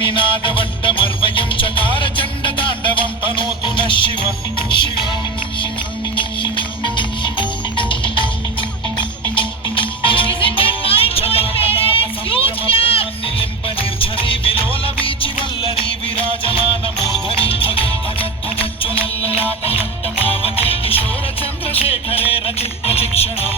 निनादवड्डमर्वयं चकार चण्डताण्डवं तनोतु नः शिवः शिवम् चंद्रशेखरे रचित प्रशिक्षणं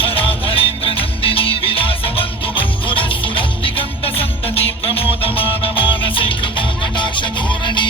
धराधरेन्द्र नंदिनी विलास बंधु बंधुरस्फुरद्दिगंत संतति प्रमोदमान मानसे कृपा कटाक्ष धोरणी